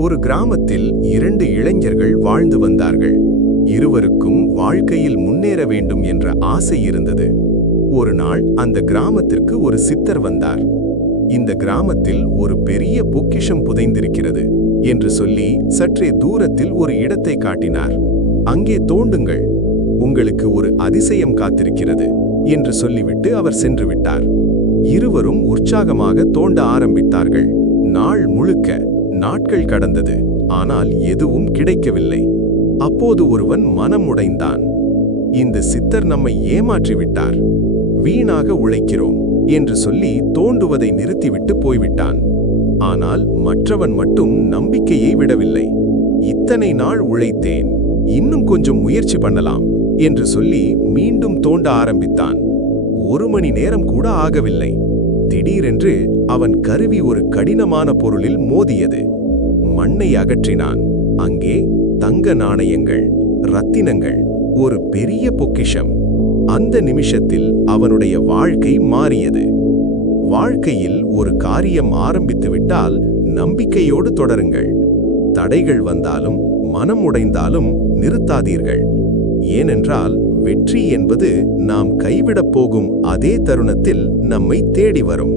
ஒரு கிராமத்தில் 2 இளைஞர்கள் வாழ்ந்து வந்தார்கள். இருவருக்கும் வாழ்க்கையில் முன்னேற வேண்டும் என்ற ஆசை இருந்தது. ஒரு நாள் அந்த கிராமத்திற்கு ஒரு சித்தர் வந்தார். இந்த கிராமத்தில் ஒரு பெரிய பொக்கிஷம் புதைந்திருக்கிறது என்று சொல்லி சற்றே தூரத்தில் ஒரு இடத்தை காட்டினார். அங்கே தோண்டுங்கள், உங்களுக்கு ஒரு அதிசயம் காத்திருக்கிறது என்று சொல்லிவிட்டு அவர் சென்று விட்டார். இருவரும் உற்சாகமாக தோண்ட ஆரம்பித்தார்கள். நாள் முழுக்க நாட்கள் கடந்தது, ஆனால் எதுவும் கிடைக்கவில்லை. அப்போது ஒருவன் மனம் உடைந்தான். இந்த சித்தர் நம்மை ஏமாற்றிவிட்டார், வீணாக உழைக்கிறோம் என்று சொல்லி தோண்டுவதை நிறுத்திவிட்டு போய்விட்டான். ஆனால் மற்றவன் மட்டும் நம்பிக்கையை விடவில்லை. இத்தனை நாள் உழைத்தேன், இன்னும் கொஞ்சம் முயற்சி பண்ணலாம் என்று சொல்லி மீண்டும் தோண்ட ஆரம்பித்தான். 1 மணி நேரம் கூட ஆகவில்லை. திடீரென்று அவன் கருவி ஒரு கடினமான பொருளில் மோதியது. மண்ணை அகற்றினான். அங்கே தங்க நாணயங்கள், ரத்தினங்கள், ஒரு பெரிய பொக்கிஷம். அந்த நிமிஷத்தில் அவனுடைய வாழ்க்கை மாறியது. வாழ்க்கையில் ஒரு காரியம் ஆரம்பித்துவிட்டால் நம்பிக்கையோடு தொடருங்கள். தடைகள் வந்தாலும் மனம் உடைந்தாலும் நிறுத்தாதீர்கள். ஏனென்றால் வெற்றி என்பது நாம் கைவிடப் போகும் அதே தருணத்தில் நம்மை தேடி வரும்.